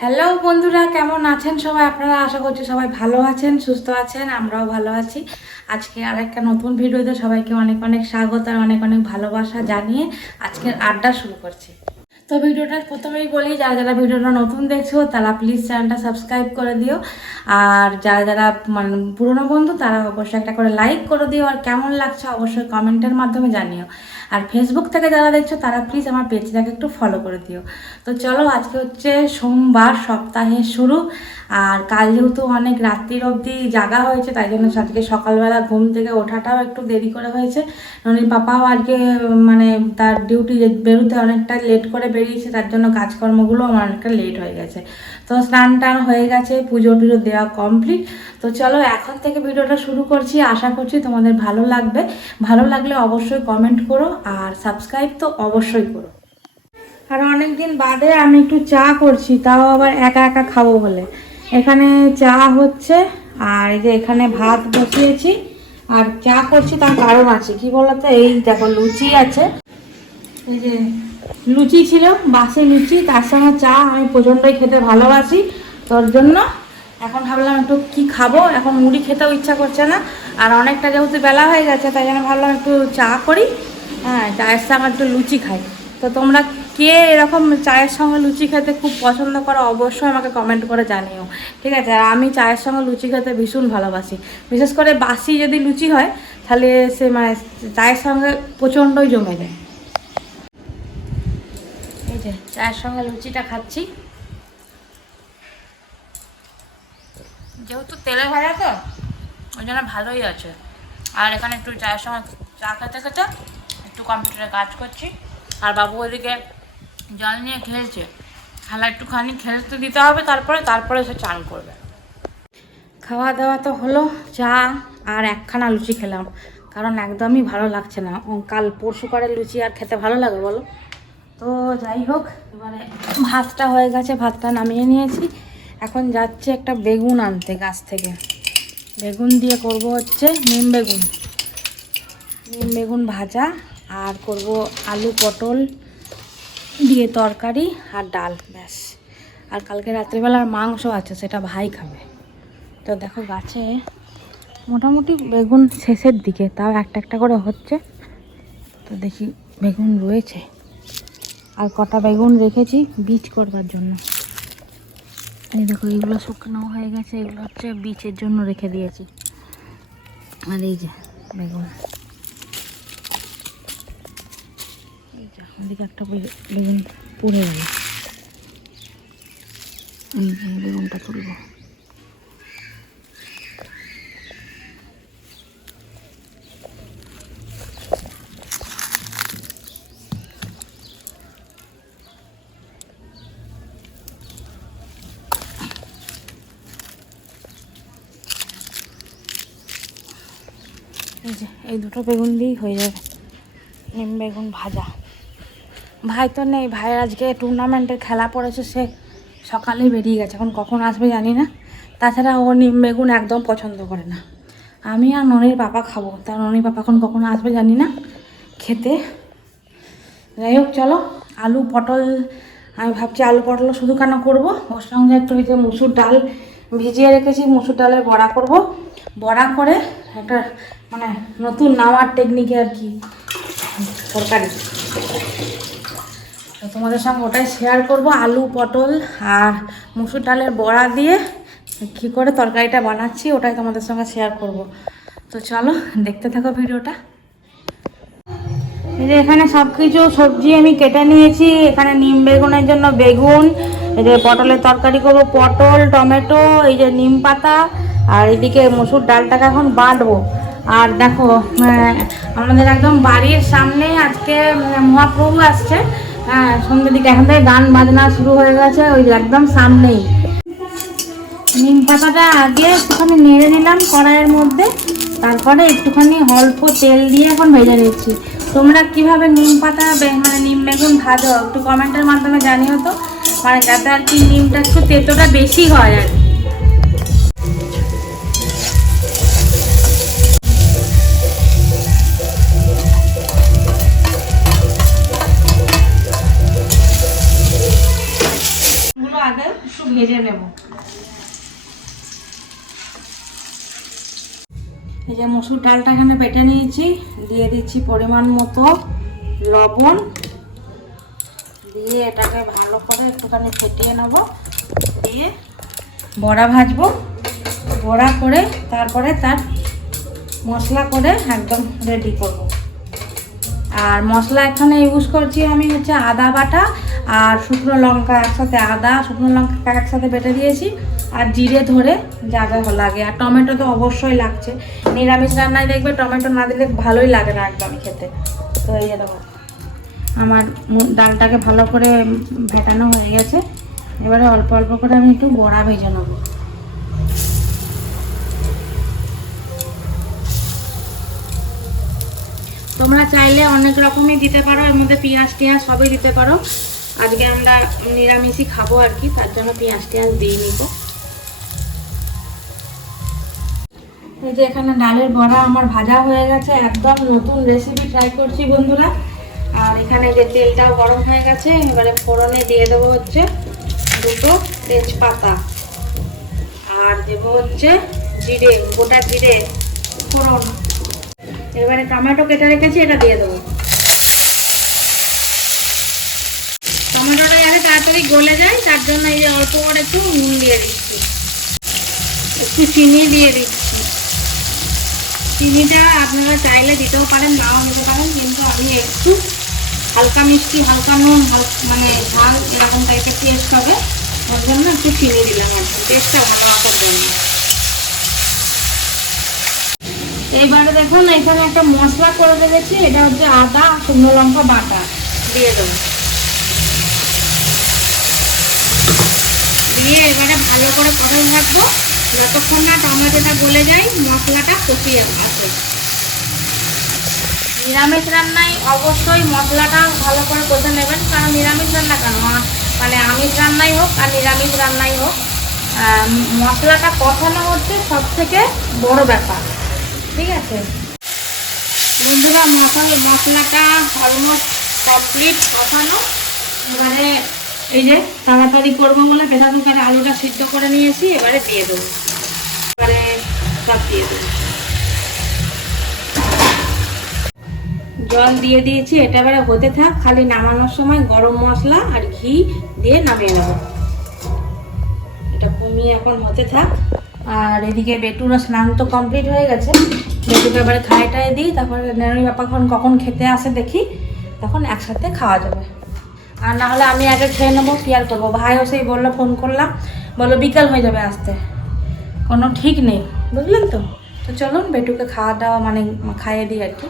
Hello বন্ধুরা, কেমন আছেন সবাই? আপনারা আশা করছি সবাই ভালো আছেন, সুস্থ আছেন, আমরাও ভালো আছি। আজকে আর একটা নতুন ভিডিওতে সবাইকে অনেক অনেক স্বাগত আর অনেক অনেক ভালোবাসা জানিয়ে আজকের আড্ডা শুরু করছি। তো ভিডিওটা প্রথমেই বলি, যারা যারা ভিডিওটা নতুন দেখছ, তারা প্লিজ চ্যানেলটা সাবস্ক্রাইব করে দিও। আর যারা যারা মানে পুরনো বন্ধু, তারা অবশ্যই একটা করে লাইক করে দিও। আর কেমন লাগছে, অবশ্যই কমেন্টের মাধ্যমে জানিও। আর ফেসবুক থেকে যারা দেখছ, তারা প্লিজ আমার পেজটাকে একটু ফলো করে দিও। তো চলো, আজকে হচ্ছে সোমবার, সপ্তাহের শুরু। আর কাল যেহেতু অনেক রাত্রির অবধি জাগা হয়েছে, তাই জন্য আজকে সকালবেলা ঘুম থেকে ওঠাটাও একটু দেরি করে হয়েছে। ননির পাপাও আজকে মানে তার ডিউটি বেরোতে অনেকটা লেট করে বেরিয়েছে, তার জন্য কাজকর্মগুলো আমার অনেকটা লেট হয়ে গেছে। তো স্নান টান হয়ে গেছে পুজো টুজো দেওয়া কমপ্লিট তো চলো, এখন থেকে ভিডিওটা শুরু করছি। আশা করছি তোমাদের ভালো লাগবে। ভালো লাগলে অবশ্যই কমেন্ট করো আর সাবস্ক্রাইব তো অবশ্যই করো। আর অনেক দিন বাদে আমি একটু চা করছি, তাও আবার একা একা খাব বলে। এখানে চা হচ্ছে, আর এই যে এখানে ভাত বসিয়েছি। আর চা করছি, তার কারণ আছে। কি বলতো, এই দেখো, লুচি আছে। এই যে লুচি ছিল, বাসে লুচি, তার সঙ্গে চা আমি প্রচণ্ডই খেতে ভালোবাসি। তোর জন্য? এখন ভাবলাম একটু কি খাব? এখন মুড়ি খেতেও ইচ্ছা করছে না। আর অনেকটা যেহেতু বেলা হয়ে গেছে, তাই জন্য ভাবলাম একটু চা করি। হ্যাঁ চায়ের সঙ্গে একটু লুচি খাই। তো তোমরা কে এরকম চায়ের সঙ্গে লুচি খেতে খুব পছন্দ করো, অবশ্যই আমাকে কমেন্ট করে জানিও। ঠিক আছে? আর আমি চায়ের সঙ্গে লুচি খেতে ভীষণ ভালোবাসি। বিশেষ করে বাসি যদি লুচি হয়, তাহলে সে মানে চায়ের সঙ্গে প্রচণ্ডই জমে যায়। এই যে, চায়ের সঙ্গে লুচিটা খাচ্ছি। যেহেতু তেলে ভাজা তো, ওই জন্য ভালোই আছে। আর এখানে একটু চায়ের সময় চা খেতে খেতে একটু কম্পিউটারে কাজ করছি। আর বাবু ওদিকে জল নিয়ে খেলছে। খেলা একটুখানি খেলতে দিতে হবে তারপরে তারপরে সে চান করবে। খাওয়া দাওয়া তো হলো, চা আর একখানা লুচি খেলাম। কারণ একদমই ভালো লাগছে না। কাল পরশু করে লুচি আর খেতে ভালো লাগে বলো? তো যাই হোক, এবারে ভাতটা হয়ে গেছে, ভাতটা নামিয়ে নিয়েছি। এখন যাচ্ছে একটা বেগুন আনতে গাছ থেকে। বেগুন দিয়ে করব হচ্ছে নিম বেগুন। নিম বেগুন ভাজা আর করব আলু পটল দিয়ে তরকারি আর ডাল, ব্যাস। আর কালকে রাত্রিবেলার মাংস আছে, সেটা ভাই খাবে। তো দেখো গাছে মোটামুটি বেগুন শেষের দিকে, তাও একটা একটা করে হচ্ছে। তো দেখি বেগুন রয়েছে। আর কটা বেগুন রেখেছি, বীজ করবার জন্য। এই দেখো, এগুলো শুকনো হয়ে গেছে, এগুলো হচ্ছে বীচের জন্য রেখে দিয়েছি। আর এই যে বেগুন এই যে, ওদিকে একটা বেগুন পুড়ে গেল। বেগুনটা তুলবো। যে এই দুটো বেগুন দিয়েই হয়ে যাবে। নিম বেগুন ভাজা। ভাই তো নেই ভাইয়ের আজকে টুর্নামেন্টের খেলা পড়েছে, সে সকালেই বেরিয়ে গেছে। এখন কখন আসবে জানি না। তাছাড়া ও নিম বেগুন একদম পছন্দ করে না। আমি আর ননির পাপা খাব। তা ননির পাপা এখন কখন আসবে জানি না খেতে। যাই হোক, চলো। আলু পটল, আমি ভাবছি আলু পটল শুধু কেন করব? ওর সঙ্গে একটু যে মুসুর ডাল ভিজিয়ে রেখেছি, মুসুর ডালের বড়া করব। বড়া করে একটা মানে নতুন নামার টেকনিকে আর কি তরকারি। তো তোমাদের সঙ্গে ওটাই শেয়ার করব, আলু, পটল আর মুসুর ডালের বড়া দিয়ে কী করে তরকারিটা বানাচ্ছি, ওটাই তোমাদের সঙ্গে শেয়ার করব। তো চলো, দেখতে থাকো ভিডিওটা। এই যে এখানে সব কিছু সবজি আমি কেটে নিয়েছি, এখানে নিম বেগুনের জন্য বেগুন, এই যে পটলের তরকারি করব, পটল, টমেটো, এই যে নিম পাতা, আর এদিকে মুসুর ডালটাকে এখন বাটবো। আর দেখো আমাদের একদম বাড়ির সামনে আজকে মহাপ্রভু আসছে। হ্যাঁ সন্ধ্যের দিকে। এখন থেকে গান বাজনা শুরু হয়ে গেছে, ওই একদম সামনেই। নিম পাতাটা আগে একটুখানি নেড়ে নিলাম কড়াইয়ের মধ্যে, তারপরে একটুখানি অল্প তেল দিয়ে এখন ভেজে নিচ্ছি। তোমরা কীভাবে নিম পাতা মানে নিম বেগুন ভাজো, একটু কমেন্টের মাধ্যমে জানিও তো। মানে যাতে আর কি নিমটা একটু তেতোটা বেশি হয় আর ভেজে নেব। এই যে মসুর ডালটা এখানে বেটে নিয়েছি, দিয়ে দিচ্ছি পরিমাণ মতো লবণ। দিয়ে এটাকে ভালো করে একটুখানি ফেটিয়ে নেব। দিয়ে বড়া ভাজবো। বড়া করে তারপরে তার মশলা করে একদম রেডি করব। আর মশলা এখানে ইউজ করছি আমি হচ্ছে আদা বাটা আর শুকনো লঙ্কা একসাথে আদা, শুকনো লঙ্কা একসাথে বেটে দিয়েছি আর জিরে ধরে যা যা লাগে। আর টমেটো তো অবশ্যই লাগছে। নিরামিষ রান্নায় দেখবে টমেটো না দিলে ভালোই লাগে না একদমই খেতে। তো এই আমার ডালটাকে ভালো করে ভেটানো হয়ে গেছে। এবারে অল্প অল্প করে আমি একটু বড়া ভেজে নেব। তোমরা চাইলে অনেক রকমই দিতে পারো, এর মধ্যে পেঁয়াজ টিয়াজ সবই দিতে পারো। আজকে আমরা নিরামিষই খাব আর কি, তার জন্য পেঁয়াজ টিয়াজ দিয়ে নিব। এই যে এখানে ডালের বড়া আমার ভাজা হয়ে গেছে, একদম নতুন রেসিপি ট্রাই করছি বন্ধুরা। আর এখানে যে তেলটাও গরম হয়ে গেছে, এবারে ফোড়নে দিয়ে দেবো হচ্ছে দুটো তেজপাতা। আর দেবো হচ্ছে জিরে, গোটা জিরে ফোড়ন। এবারে টমেটো কেটে রেখেছি, এটা দিয়ে দেবো। টমেটোটা যাতে তাড়াতাড়ি গলে যায়, তার জন্য এই যে অল্প করে একটু নুন দিয়ে দিচ্ছি। একটু চিনি দিয়ে দিচ্ছি। চিনিটা আপনারা চাইলে দিতেও পারেন নাও দিতে পারেন, কিন্তু আমি একটু হালকা মিষ্টি, হালকা নুন মানে ঝাল এরকম টাইপের টেস্ট হবে। ওর জন্য একটু চিনি দিলাম আর কি। টেস্টটা ভালো আসার জন্য। এইবারে দেখুন, এখানে একটা মশলা করে রেখেছি, এটা হচ্ছে আদা, শুকনো লঙ্কা, বাটা। দিয়ে দেবো। দিয়ে এবারে ভালো করে কষাই থাকব যতক্ষণ না টমেটোটা গলে যায়, মশলাটা কষিয়ে আসে নিরামিষ রান্নায় অবশ্যই মশলাটা ভালো করে কষে নেবেন। কারণ নিরামিষ রান্না কেন? মানে আমিষ রান্নাই হোক আর নিরামিষ রান্নাই হোক। মশলাটা কষানো হচ্ছে সব থেকে বড় ব্যাপার। ঠিক আছে? বন্ধুরা, মশলা, মশলাটা অলমোস্ট কমপ্লিট কষানো। এবারে এই যে তাড়াতাড়ি করব বলে প্রেসার কুকারে আলুটা সিদ্ধ করে নিয়েছি, এবারে দিয়ে দেবো। এবারে সব দিয়ে দেবো। জল দিয়ে দিয়েছি, এটা এবারে হতে থাক, খালি নামানোর সময় গরম মশলা আর ঘি দিয়ে নামিয়ে নেব। এটা কমিয়ে এখন হতে থাক। আর এদিকে বেটুরও স্নান তো কমপ্লিট হয়ে গেছে। বেটুকে এবারে খাই টাই দিই, তারপরে নেড়ি বাপাখন কখন খেতে আসে দেখি। তখন একসাথে খাওয়া যাবে। আর না হলে আমি আগে খেয়ে নেব, কি আর করব? ভাইও সেই বলল, ফোন করলাম। বলল, বিকাল হয়ে যাবে আসতে। কোনো ঠিক নেই, বুঝলেন তো? তো চলুন, বেটুকে খাওয়া দাওয়া মানে খাইয়ে দিই আর কি।